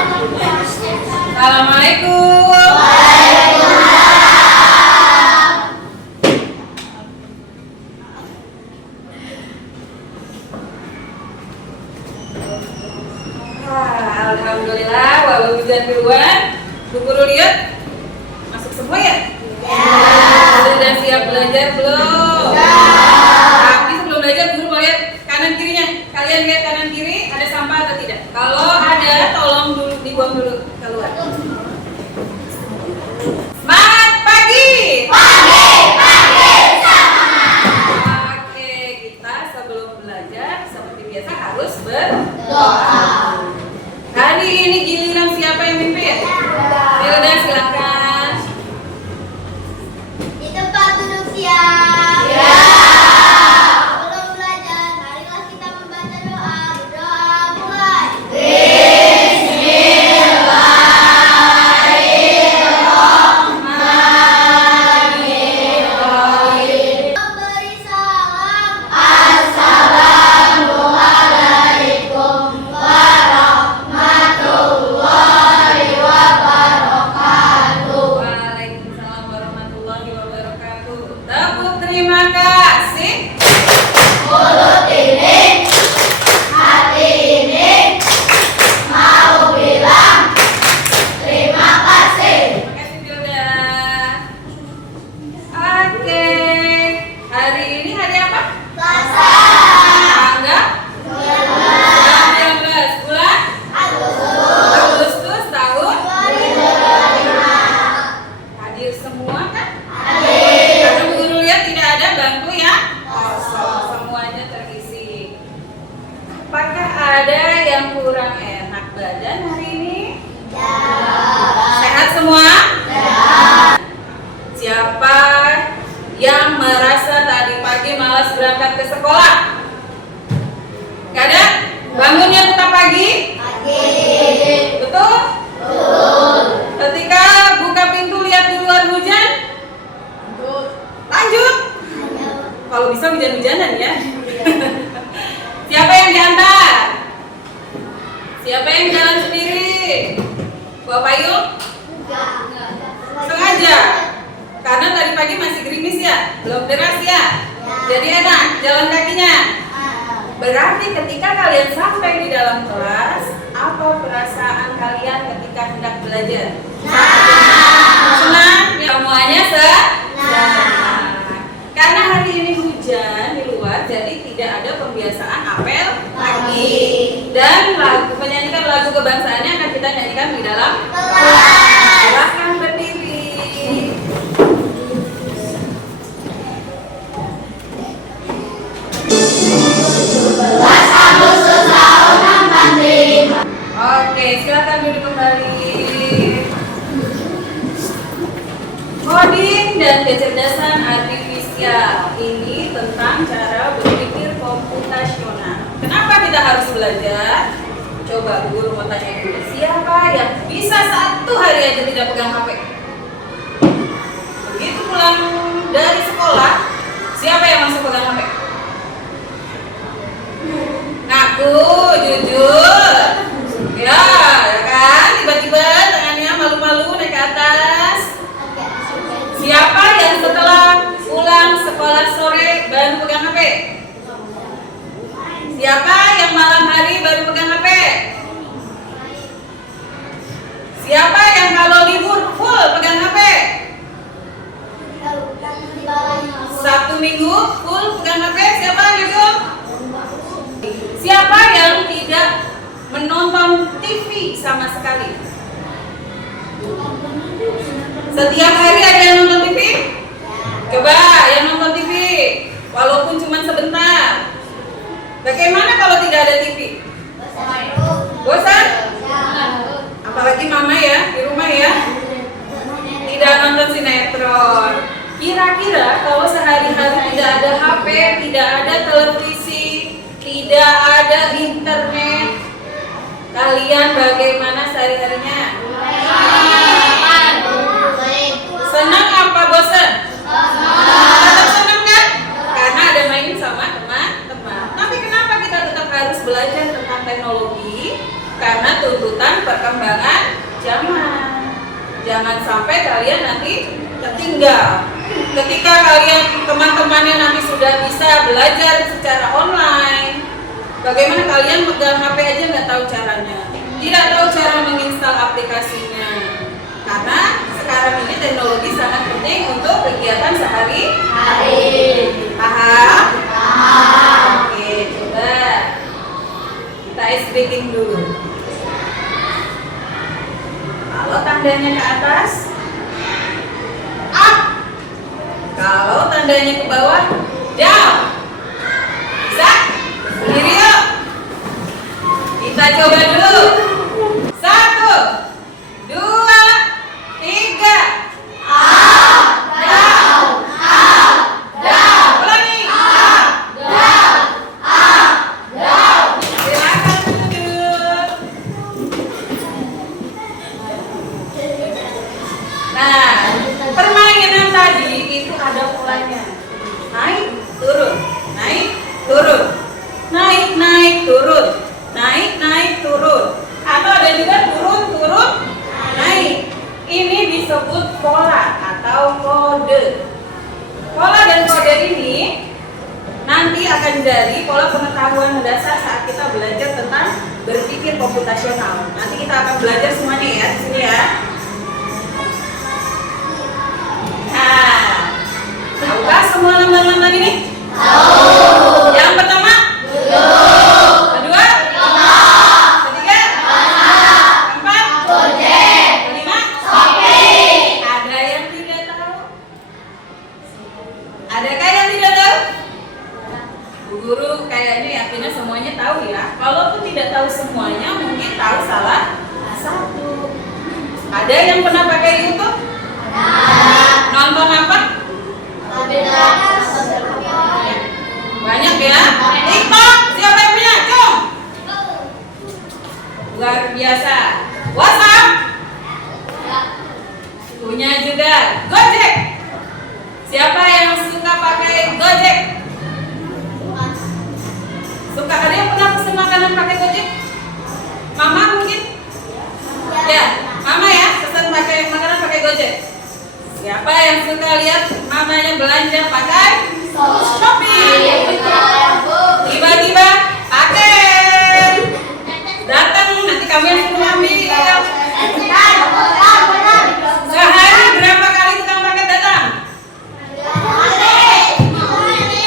Assalamualaikum. Alhamdulillah, walau hujan duluan. Bu Guru lihat masuk semua ya? Sudah siap belajar belum? Tapi sebelum belajar Guru mau lihat kanan kirinya. Kalian lihat kanan kiri ada sampah atau tidak? Kalau ada, tolong dulu dibuang dulu keluar. Semangat pagi. Oke, kita sebelum belajar seperti biasa harus berdoa. Hari ini giliran siapa yang mimpin? Hilda, silakan. Di tempat duduk siap. Ya. Sebelum belajar, marilah kita membaca doa. Berdoa mulai. Bismillahirrahmanirrahim. Memberi salam. Assalamualaikum warahmatullahi wabarakatuh. Waalaikumsalam warahmatullahi wabarakatuh. Tepuk terima kasih. Mulut ini, hati ini mau bilang terima kasih. Terima kasih Hilda. Oke. Hari ini hari apa? Tanggal 19 bulan Agustus tahun 2025. Hadir semua kan? Karena Bu Guru lihat tidak ada bangku yang kosong, semuanya terisi. Apakah ada yang kurang enak badan hari ini? Sehat semua? Siapa yang merasa tadi pagi malas berangkat ke sekolah? Gak ada? Bangunnya tetap pagi? Betul? Ketika buka pintu lihat di luar hujan? Lanjut? Kalau bisa hujan-hujanan ya. Siapa yang diantar? Siapa yang jalan sendiri? Bawa payung? Sengaja? Karena tadi pagi masih gerimis ya? Belum deras ya? Jadi enak jalan kakinya? Berarti ketika kalian sampai di dalam kelas, apa perasaan kalian ketika hendak belajar? Senang? Semuanya senang. Karena hari ini hujan di luar, jadi tidak ada pembiasaan apel lagi. Dan menyanyikan lagu kebangsaannya akan kita nyanyikan di dalam kelas. Silakan berdiri. Oke, silakan duduk kembali. Coding dan kecerdasan artifisial ini tentang cara berpikir komputasional. Kenapa kita harus belajar? Coba guru mau tanya dulu, siapa yang bisa satu hari aja tidak pegang HP? Begitu pulang dari sekolah, siapa yang langsung pegang HP? Ngaku, jujur. Ya kan? Tiba-tiba tangannya malu-malu naik ke atas. Siapa yang setelah pulang sekolah sore baru pegang HP? Siapa yang malam hari baru pegang HP? Siapa yang kalau libur full pegang HP? Sabtu Minggu full pegang HP? Siapa gitu? Siapa yang tidak menonton TV sama sekali? Setiap hari ada yang nonton TV? Coba yang nonton TV, walaupun cuma sebentar. Bagaimana kalau tidak ada TV? Bosan? Apalagi mama ya, di rumah ya, tidak nonton sinetron. Kira-kira kalau sehari-hari tidak ada HP, tidak ada televisi, tidak ada internet, kalian bagaimana sehari-harinya? Senang apa bosan? Tetap senang kan? Karena ada main sama teman-teman. Tapi kenapa kita tetap harus belajar tentang teknologi? Karena tuntutan perkembangan zaman. Jangan sampai kalian nanti tertinggal. Ketika kalian teman-temannya nanti sudah bisa belajar secara online, bagaimana kalian megang HP aja nggak tahu caranya, tidak tahu cara menginstal aplikasinya. Karena sekarang ini teknologi sangat penting untuk kegiatan sehari-hari. Paham? Oke, coba kita ice breaking dulu. Kalau tandanya ke atas, up. Kalau tandanya ke bawah, down. Bisa? Sendiri yuk. Kita coba dulu. 1, 2, 3. Up, down, up, down, Ulangi. up, down, up, down. Silakan duduk. Nah, permainan tadi itu ada polanya. Naik, turun, naik, turun, naik, naik, turun, naik, naik, turun. Atau ada juga turun, turun, naik. Ini disebut pola atau kode. Pola dan kode ini nanti akan jadi pola pengetahuan mendasar saat kita belajar tentang berpikir komputasional. Nanti kita akan belajar semuanya ya di sini ya. Nah, tahukah semua lembar-lembar ini? Tahu. Yang pertama, Duduk. kedua, ketiga, keempat, Gojek. kelima. Shopee. Ada yang tidak tahu? Adakah yang tidak tahu? Bu Guru kayaknya yakinnya semuanya tahu ya. Kalaupun tidak tahu semuanya, mungkin tahu salah satu. Ada yang pernah pakai YouTube? Nonton apa? Banyak ya. TikTok, siapa yang punya? Cung. Luar biasa. WhatsApp? Punya juga. Gojek. Siapa yang suka pakai Gojek? Suka, ada yang pernah pesen makanan pakai Gojek? Mama mungkin? Ya, Mama ya, pesen pakai makanan pakai Gojek. Siapa yang suka lihat mamanya belanja pakai Shopee? Tiba-tiba pakai. Datang, nanti kami yang suruh ambil. Sehari berapa kali tukang paket datang?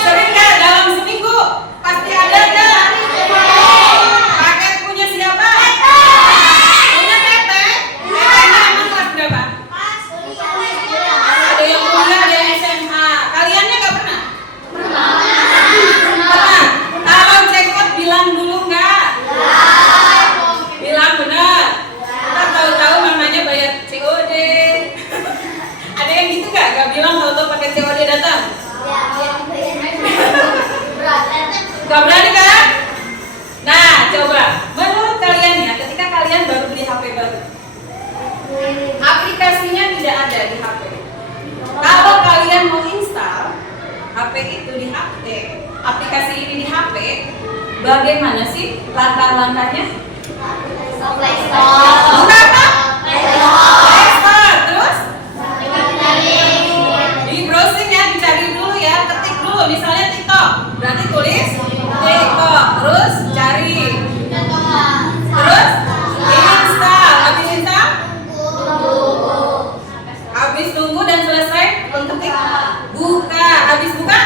Sering nggak? Dalam seminggu pasti ada nggak? Paket punya siapa? Punya Teteh. Tetehnya emang kelas berapa? Ada yang kuliah, ada yang SMA. Kaliannya nggak pernah? Pernah. Kalau cekot bilang dulu nggak? Bilang benar. Kita tahu-tahu mamanya bayar COD. Ada yang gitu nggak? Nggak bilang tahu-tahu pakai COD datang? Gak berani kan? Nah, coba menurut kalian ya, ketika kalian baru beli HP baru, aplikasinya tidak ada di HP. Kalau kalian mau install HP itu di HP, aplikasi ini di HP, bagaimana sih langkah-langkahnya? Buka apa? Play Store. Terus di browsing ya, dicari dulu ya, ketik dulu misalnya TikTok, berarti tulis TikTok, terus cari, terus install, habis install, habis tunggu dan selesai, ketik buka, habis buka,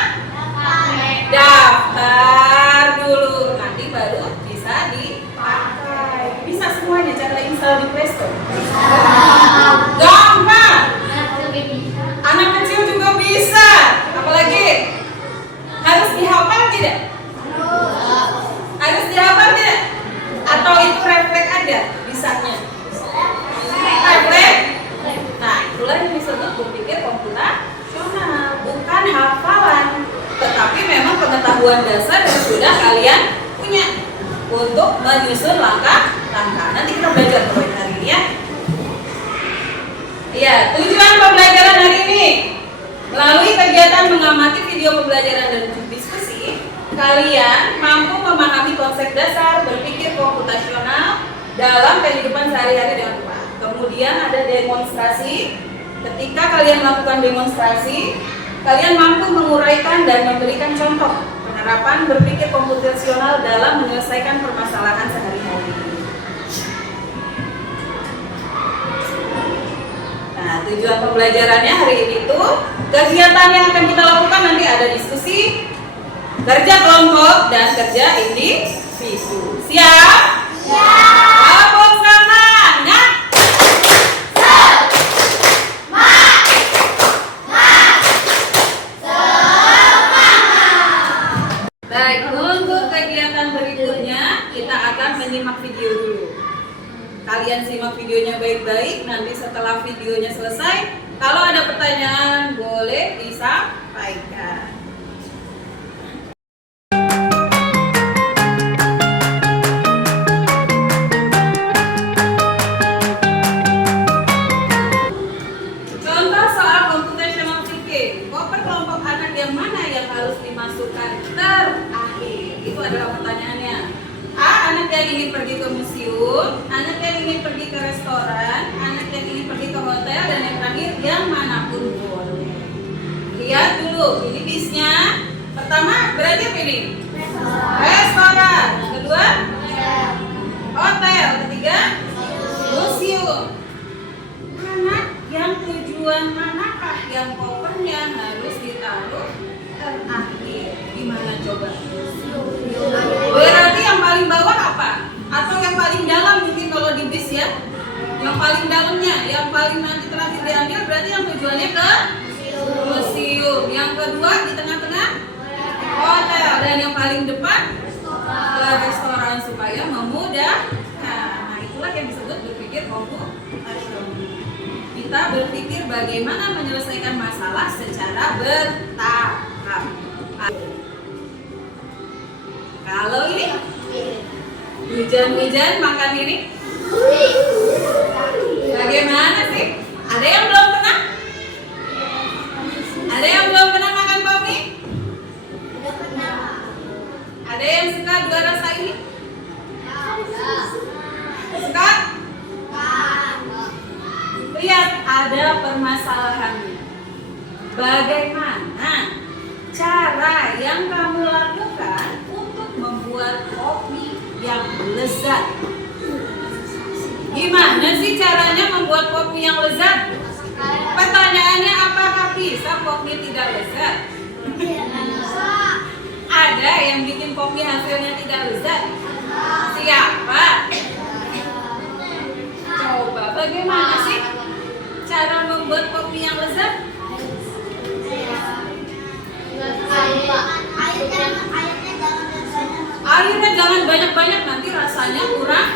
daftar dulu, nanti baru bisa dipakai. Bisa semuanya cara install di Play Store. Gampang. Anak kecil juga bisa, apalagi harus dihafal tidak? Harus dihafal tidak? Atau itu refleks aja bisanya? Refleks? Nah, itulah yang disebut berpikir komputasional, bukan hafalan, tetapi memang pengetahuan dasar yang sudah kalian punya untuk menyusun langkah-langkah. Nanti kita belajar poin hari ini ya. Iya, tujuan pembelajaran hari ini melalui kegiatan mengamati video pembelajaran dan diskusi, kalian mampu memahami konsep dasar berpikir komputasional dalam kehidupan sehari-hari dengan tepat. Kemudian ada demonstrasi. Ketika kalian melakukan demonstrasi, kalian mampu menguraikan dan memberikan contoh penerapan berpikir komputasional dalam menyelesaikan permasalahan sehari-hari. Nah, tujuan pembelajarannya hari ini itu kegiatan yang akan kita lakukan nanti ada diskusi, kerja kelompok, dan kerja individu. Siap? Abang semangat! Baik, untuk kegiatan berikutnya kita akan menyimak video dulu. Kalian simak videonya baik-baik, nanti setelah videonya selesai, kalau ada pertanyaan boleh disampaikan. Contoh soal computational thinking. Kelompok anak yang mana yang harus dimasukkan terakhir? Itu adalah pertanyaannya. A. Anak yang ingin pergi ke museum, anak yang ingin pergi ke restoran, anak yang ingin pergi ke hotel, dan yang terakhir yang manapun boleh. Lihat dulu, ini bisnya. Pertama berarti apa ini? Restoran. Kedua? Hotel. Ketiga? Museum. Anak yang tujuan manakah yang kopernya harus ditaruh terakhir? Gimana coba? Berarti yang paling bawah apa? Atau yang paling dalam mungkin kalau di bis ya? Yang paling dalamnya, yang paling nanti terakhir diambil berarti yang tujuannya ke museum. Yang kedua di tengah-tengah hotel, dan yang paling depan ke restoran supaya memudahkan. Nah, itulah yang disebut berpikir komputasional. Kita berpikir bagaimana menyelesaikan masalah secara bertahap. Kalau ini hujan-hujan makan ini bagaimana sih? Ada yang belum pernah? Ada yang belum pernah makan kopi? Ada yang suka dua rasa ini? Suka? Lihat, ada permasalahannya. Bagaimana cara yang kamu lakukan untuk membuat kopi yang lezat? Gimana sih caranya membuat kopi yang lezat? Pertanyaannya, apakah bisa kopi tidak lezat? Ada yang bikin kopi hasilnya tidak lezat? Siapa? Coba, bagaimana sih cara membuat kopi yang lezat? Airnya jangan banyak-banyak, nanti rasanya kurang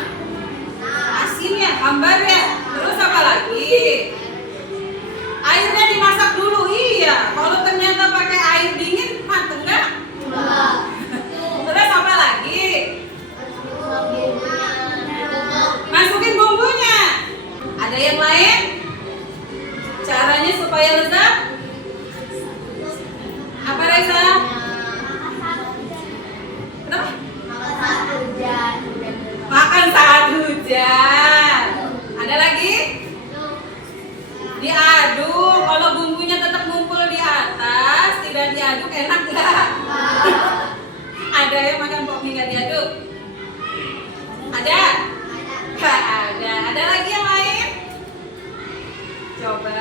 asin ya, hambar ya. Terus apa lagi? Airnya dimasak dulu, iya. Kalau ternyata pakai air dingin, mateng nggak? Terus apa lagi? Masukin bumbunya. Ada yang lain? Caranya supaya lezat? Apa Reza? Kenapa? Makan saat hujan. Ada lagi? Diaduk. Kalau bumbunya tetap ngumpul di atas, tidak diaduk, enak nggak? Ada yang makan kopi nggak diaduk? Ada? Nggak ada. Ada lagi yang lain? Coba.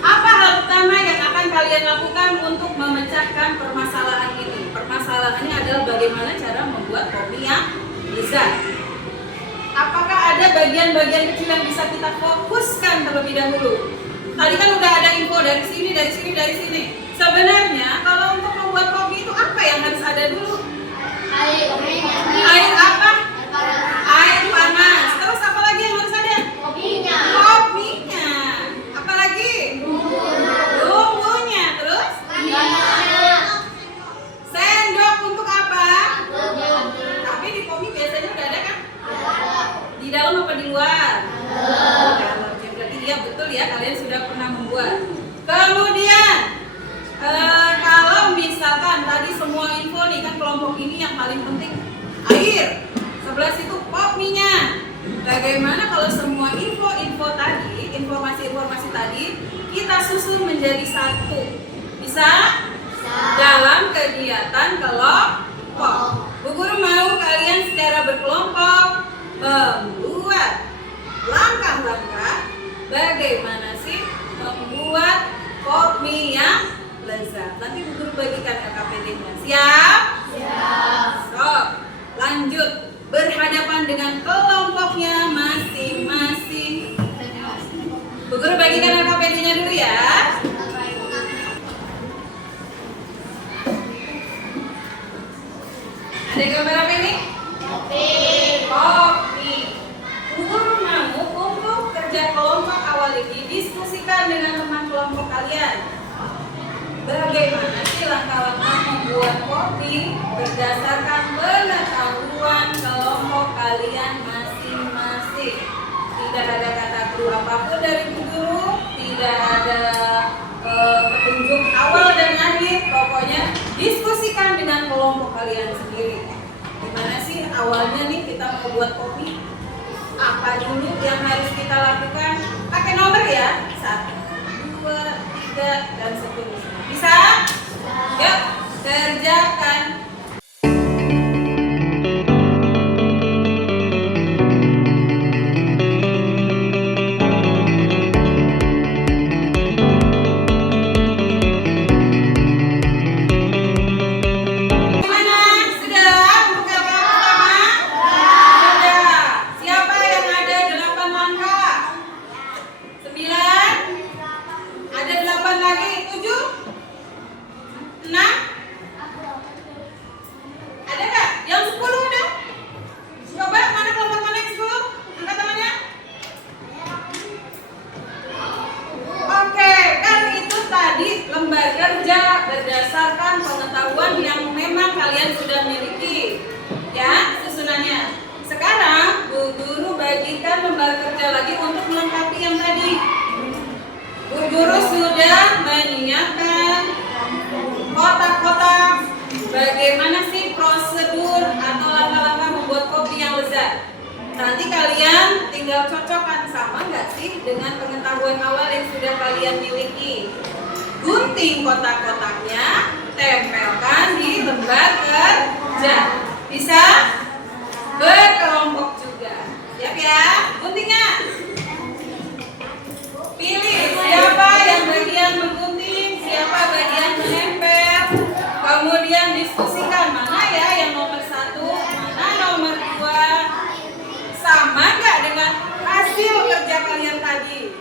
Apa hal utama yang akan kalian lakukan untuk memecahkan permasalahan ini? Permasalahannya adalah bagaimana cara membuat kopi yang lezat. Apakah ada bagian-bagian kecil yang bisa kita fokuskan terlebih dahulu? Tadi kan udah ada info dari sini, dari sini, dari sini. Sebenarnya kalau untuk membuat kopi itu apa yang harus ada dulu? Air apa? Air panas. Terus apa lagi yang harus ada? Kopinya. Apa lagi? Bumbunya. Terus? Sendok untuk apa? Tapi di kopi biasanya udah ada kan? Di dalam apa di luar? Di dalam. Ya, berarti iya betul ya, kalian sudah pernah membuat. Kemudian kalau tadi kita susun menjadi satu. Bisa? Dalam kegiatan kelompok. Bu Guru mau kalian secara berkelompok membuat langkah-langkah bagaimana sih membuat kopi yang lezat. Nanti Bu Guru bagikan LKPD-nya. Siap? Siap. So, lanjut. Berhadapan dengan kelompoknya masing-masing. Bu Guru bagikan LKPD-nya dulu ya. Ada gambar apa ini? Kopi. Bu Guru mau untuk kerja kelompok awal ini diskusikan dengan teman kelompok kalian. Bagaimana sih langkah-langkah membuat kopi berdasarkan pengetahuan kelompok kalian masing-masing. Tidak ada kata kru apapun dari Bu Guru, tidak ada petunjuk awal dan akhir. Pokoknya diskusikan dengan kelompok kalian sendiri. Gimana sih awalnya nih kita mau buat kopi? Apa dulu yang harus kita lakukan? Pakai nomor ya, 1, 2, 3 dan seterusnya. Bisa? Yuk, kerjakan. Gimana? Sudah? Untuk yang pertama? Sudah. Siapa yang ada 8 langkah? 9? Ada 8 lagi? 7? 6? Ada nggak? Yang 10 ada? Coba mana kelompok mana yang 10? Angkat tangannya. Oke, kan itu tadi lembar kerja berdasarkan pengetahuan yang memang kalian sudah miliki. Ya, susunannya. Sekarang Bu Guru bagikan lembar kerja lagi untuk melengkapi yang tadi. Bu Guru sudah menyiapkan kotak-kotak bagaimana sih prosedur atau langkah-langkah membuat kopi yang lezat. Nanti kalian tinggal cocokkan sama nggak sih dengan pengetahuan awal yang sudah kalian miliki. Gunting kotak-kotaknya, tempelkan di lembar kerja. Bisa? Berkelompok juga. Siap ya? Guntingnya. Pilih siapa yang bagian menggunting, siapa bagian menempel. Kemudian diskusikan mana ya yang nomor 1, mana nomor 2. Sama nggak dengan hasil kerja kalian tadi?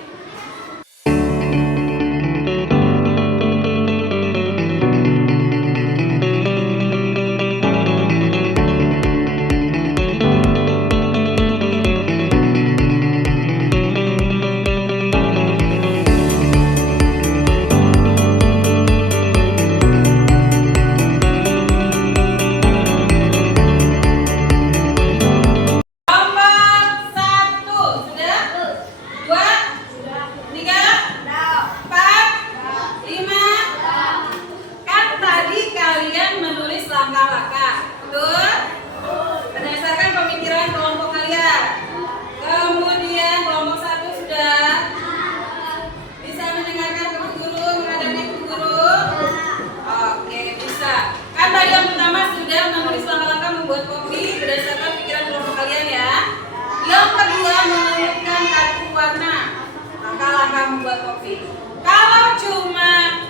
Membuat kopi. Kalau cuma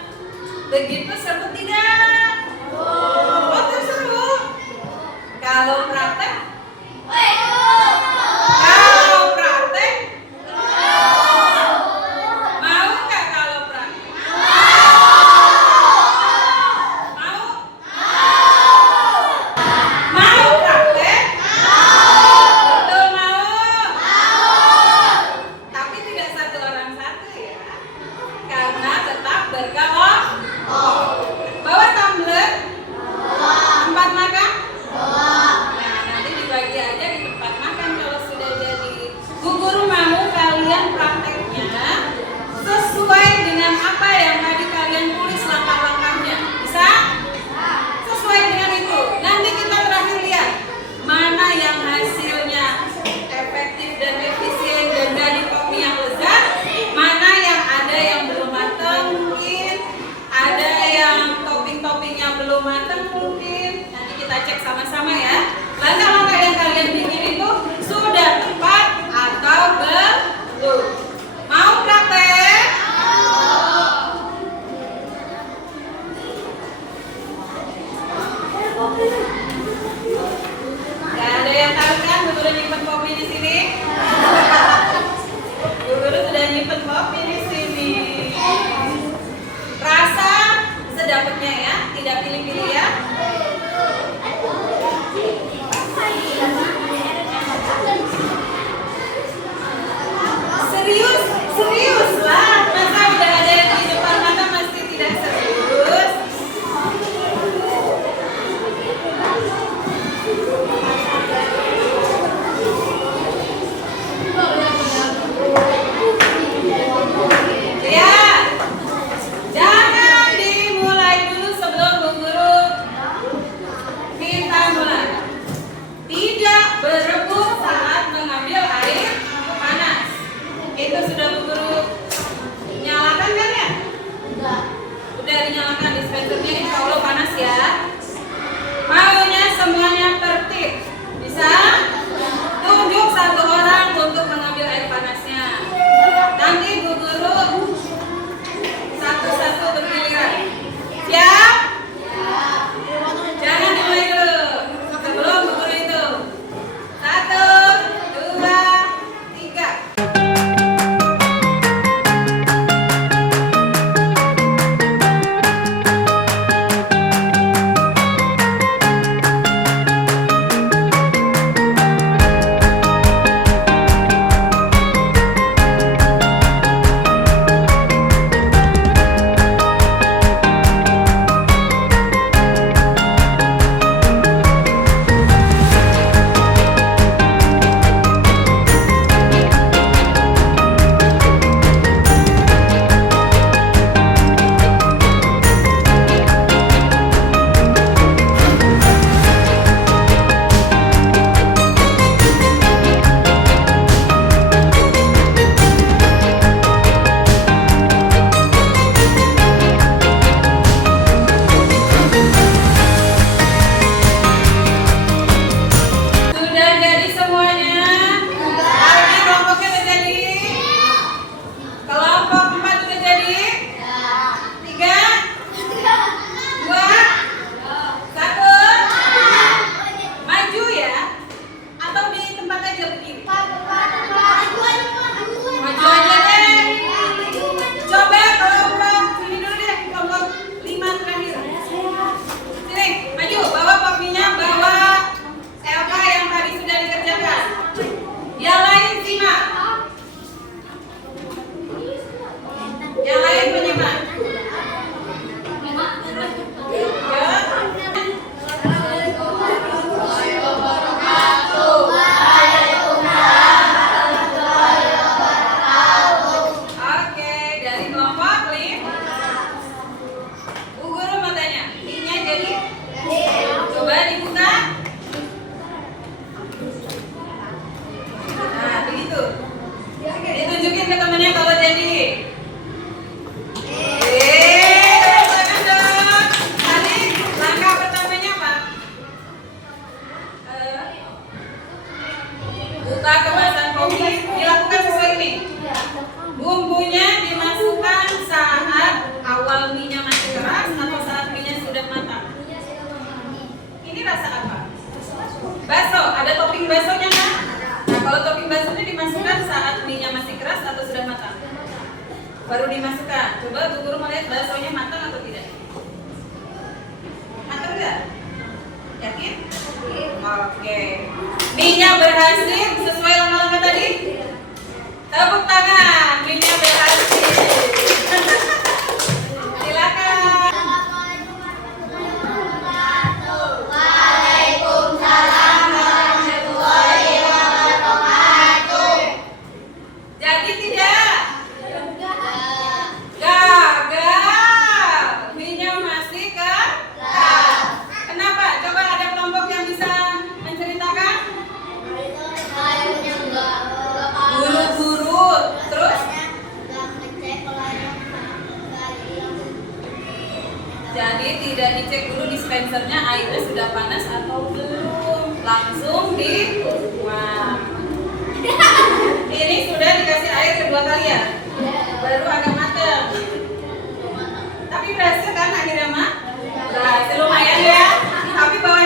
begitu seru tidak? Oh, seru. Kalau praktek? Kalau praktek? Mau nggak kalau praktek? Mau? Mau praktek? Betul mau? Tapi tidak satu orang satu ya, karena tetap berkelompok. Bawa Gak ada yang tahu kan Bu Guru nyimpen kopi di sini? Bu Guru sudah nyimpen kopi di sini. Rasa sedapatnya ya, tidak pilih-pilih ya. Serius, serius lah. Masa udah ada yang di depan mata masih tidak serius? Ya, jangan dimulai dulu sebelum Bu Guru minta mulai. Tidak berebut saat mengambil air panas. Itu sudah Bu Guru nyalakan kan ya? Udah dinyalakan dispensernya, insya Allah panas ya. Maunya semuanya tertib. Bisa? Tunjuk satu orang untuk mengambil air panasnya. Nanti Bu Guru satu-satu bergiliran. Siap? Jangan dimulai dulu. Sebelum Bu Guru itu. 1, 2, 3. Sudah jadi semuanya? Hari ini kelompoknya udah jadi? Kelompok 4 udah jadi? 3, 2, 1. Maju ya? Atau di tempat aja berdiri? Maju aja deh. Coba kelompok sini dulu deh, kelompok 5 terakhir. Sini, maju, bawa kopinya, bawa LK yang tadi sudah dikerjakan. Yang lain simak. Yang lain menyimak. Ya. Oke, dari kelompok 5. Bu Guru mau tanya, I-nya jadi? Coba dibuka. Nah, begitu. Ditunjukin ke temennya kalau jadi. Tangan dong. Tadi langkah pertamanya apa? Buka kemasan kopi, dilakukan sesuai ini. Bumbunya dimasukkan saat awal minyak masih keras atau saat minyak sudah matang. Ini rasa apa? Bakso, ada topping baksonya kan? Nah, kalau topping baksonya dimasukkan saat minyak masih keras atau sudah matang? Baru dimasukkan. Coba Bu Guru melihat baksonya matang atau tidak? Matang enggak? Yakin? Oke. Minyak berhasil sesuai langkah-langkah tadi? Tepuk tangan, minyak berhasil. Silakan. Jadi tidak? Gagal. Minyak masih keras. Kenapa? Coba ada kelompok yang bisa menceritakan? Buru-buru. Terus? Jadi tidak dicek dulu dispensernya airnya sudah panas atau belum. Langsung dituang. Ini sudah dikasih air kedua kali ya? Baru agak matang. Tapi berhasil kan akhirnya, Mak? Berhasil lumayan ya. Tapi bawa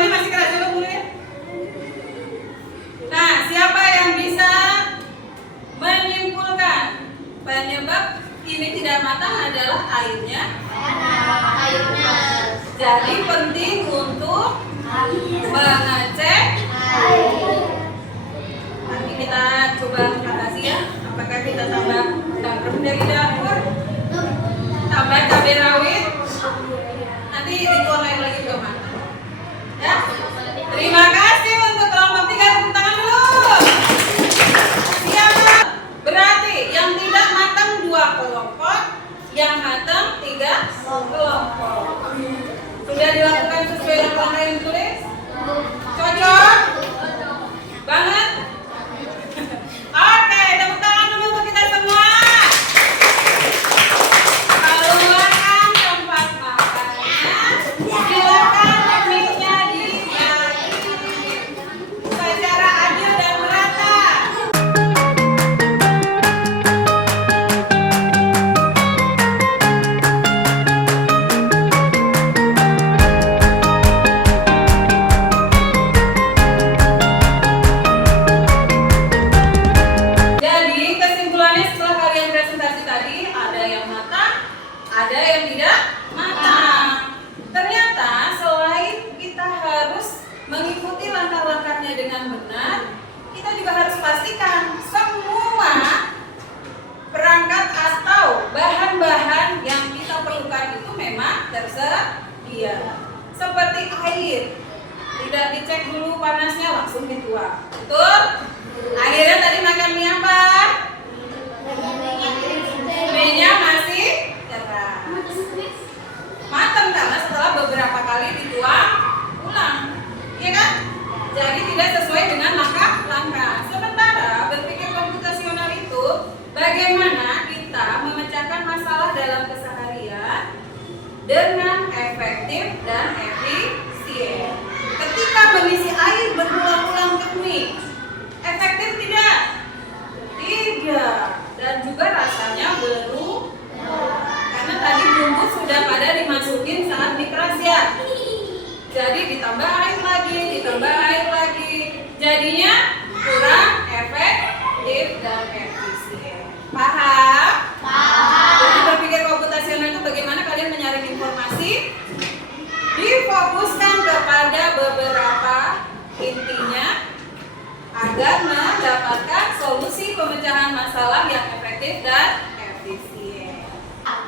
penting untuk mengecek. Nanti kita coba mengatasi ya. Apakah kita tambah garam dari dapur, tambah cabai rawit, nanti dituang air lagi ke mana? Ya. Terima kasih untuk kelompok 3, tepuk tangan dulu. Siap. Berarti yang tidak matang 2 kelompok, yang matang 3 kelompok. Sudah dilakukan sesuai dengan langkah yang ditulis? Cocok? Banget? Oke, tepuk tangan dulu untuk kita semua. Keluarkan tempat makannya. Silakan mic-nya dibagi secara adil dan merata. Jadi kesimpulannya setelah kalian presentasi tadi, ada yang matang, ada yang tidak matang. Ternyata selain kita harus mengikuti langkah-langkahnya dengan benar, kita juga harus pastikan semua perangkat atau bahan-bahan yang kita perlukan itu memang tersedia. Seperti air, tidak dicek dulu panasnya langsung dituang. Betul? Akhirnya tadi makan mie apa? Mie-nya masih keras. Matang karena setelah beberapa kali dituang ulang. Iya kan? Jadi tidak sesuai dengan langkah-langkah. Sementara berpikir komputasional itu bagaimana kita memecahkan masalah dalam keseharian dengan efektif dan efisien. Ketika mengisi air berulang-ulang ke mie, efektif tidak? Tidak. Dan juga rasanya berubah. Karena tadi bumbu sudah pada dimasukin saat diperas ya. Jadi ditambah air lagi. Jadinya kurang efektif dan efisien. Paham? Paham. Jadi berpikir komputasional itu bagaimana kalian menyaring informasi, difokuskan kepada beberapa intinya agar mendapatkan solusi pemecahan masalah yang efektif dan efisien.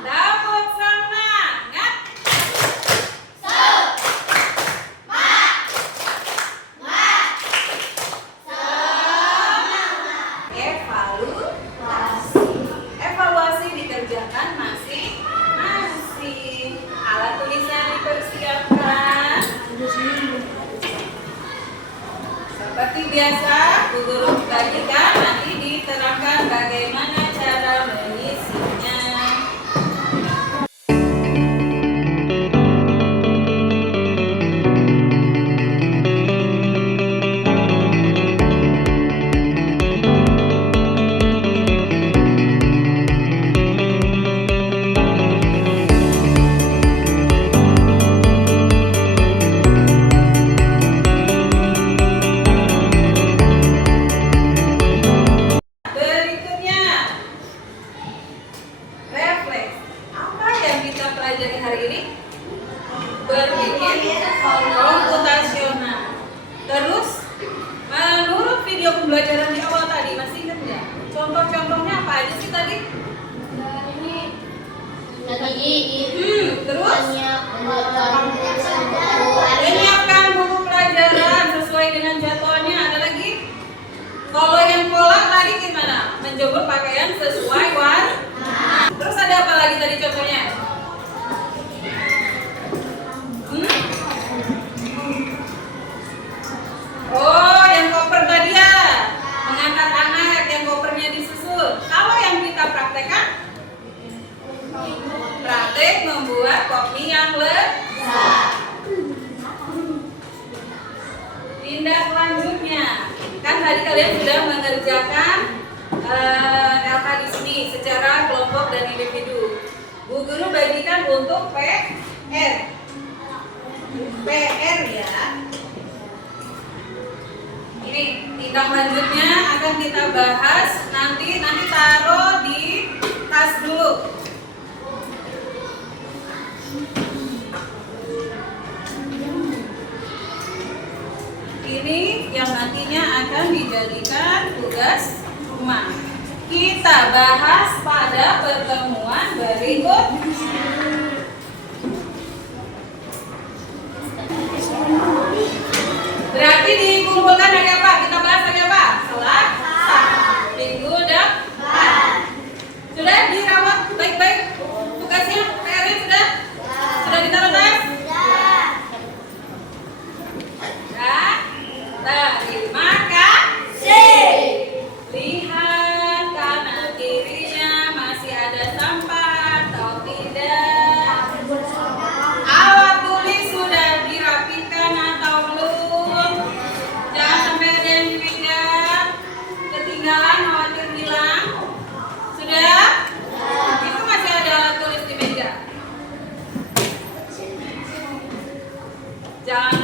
Tepuk semangat. Evaluasi dikerjakan masing-masing. Alat tulisnya dipersiapkan. Seperti biasa, Bu Guru bagikan, nanti diterangkan bagaimana cara mengisinya. Berikutnya, refleks. Apa yang kita pelajari hari ini? Berpikir komputasional. Terus, menurut video pembelajaran di awal tadi, masih ingat nggak? Contoh-contohnya apa aja sih tadi? Terus? Menyiapkan buku pelajaran sesuai dengan jadwalnya. Ada lagi? Kalau yang pola tadi gimana? Menjemur pakaian sesuai warna. Terus ada apa lagi tadi contohnya? Oh, yang koper tadi ya. Mengangkat anak yang kopernya disusun. Kalau yang kita praktekkan? Praktek membuat kopi yang lezat. Tindak lanjutnya, kan tadi kalian sudah mengerjakan LK di sini secara kelompok dan individu. Bu Guru bagikan untuk PR ya. Ini tindak lanjutnya akan kita bahas nanti taruh di tas dulu. Ini yang nantinya akan dijadikan tugas rumah. Kita bahas pada pertemuan berikut. Berarti dikumpulkan hari apa? Kita bahas hari apa? Selasa. Minggu depan. Sudah dirawat baik-baik tugasnya? PR-nya sudah? Sudah ditaruh tas? Ya. Terima kasih. Lihat kanan kirinya masih ada sampah atau tidak? Alat tulis sudah dirapikan atau belum? Jangan sampai ada yang di meja ketinggalan, khawatir hilang. Sudah? Itu masih ada alat tulis di meja. Jangan